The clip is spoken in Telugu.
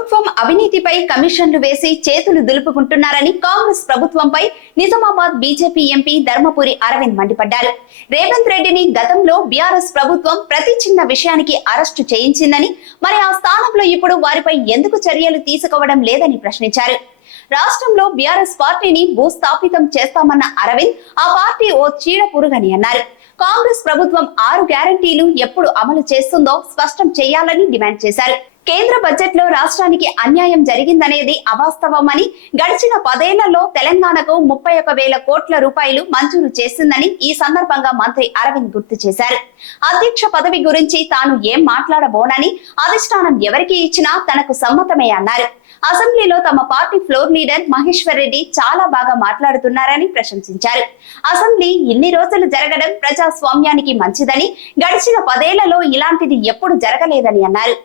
ప్రభుత్వం అవినీతిపై కమిషన్లు వేసి చేతులు దులుపుకుంటున్నారని కాంగ్రెస్ ప్రభుత్వంపై నిజామాబాద్ బీజేపీ ఎంపీ ధర్మపురి అరవింద్ మండిపడ్డారు. రేవంత్ రెడ్డిని గతంలో బీఆర్ఎస్ ప్రభుత్వం ప్రతి చిన్న విషయానికి అరెస్టు చేయించిందని మరి ఆ స్థానంలో ఇప్పుడు వారిపై ఎందుకు చర్యలు తీసుకోవడం లేదని ప్రశ్నించారు. రాష్ట్రంలో బీఆర్ఎస్ పార్టీని భూస్థాపితం చేస్తామన్న అరవింద్ ఆ పార్టీ ఓ చీడ పురుగని అన్నారు. కాంగ్రెస్ ప్రభుత్వం ఆరు గ్యారంటీలు ఎప్పుడు అమలు చేస్తుందో స్పష్టం చేయాలని డిమాండ్ చేశారు. కేంద్ర బడ్జెట్లో రాష్ట్రానికి అన్యాయం జరిగిందనేది అవాస్తవమని గడిచిన పదేళ్ళలో తెలంగాణకు ముప్పై ఒక వేల కోట్ల రూపాయలు మంజూరు చేసిందని ఈ సందర్భంగా మంత్రి అరవింద్ గుర్తు చేశారు. అధ్యక్ష పదవి గురించి తాను ఏం మాట్లాడబోనని అధిష్టానం ఎవరికి ఇచ్చినా తనకు సమ్మతమే అన్నారు. అసెంబ్లీలో తమ party floor leader Maheshwar Reddy చాలా బాగా మాట్లాడుతున్నారని ప్రశంసించారు. అసెంబ్లీ ఇన్ని రోజులు జరగడం ప్రజాస్వామ్యానికి మంచిదని గడిచిన పదేళ్ళలో ఇలాంటిది ఎప్పుడు జరగలేదని అన్నారు.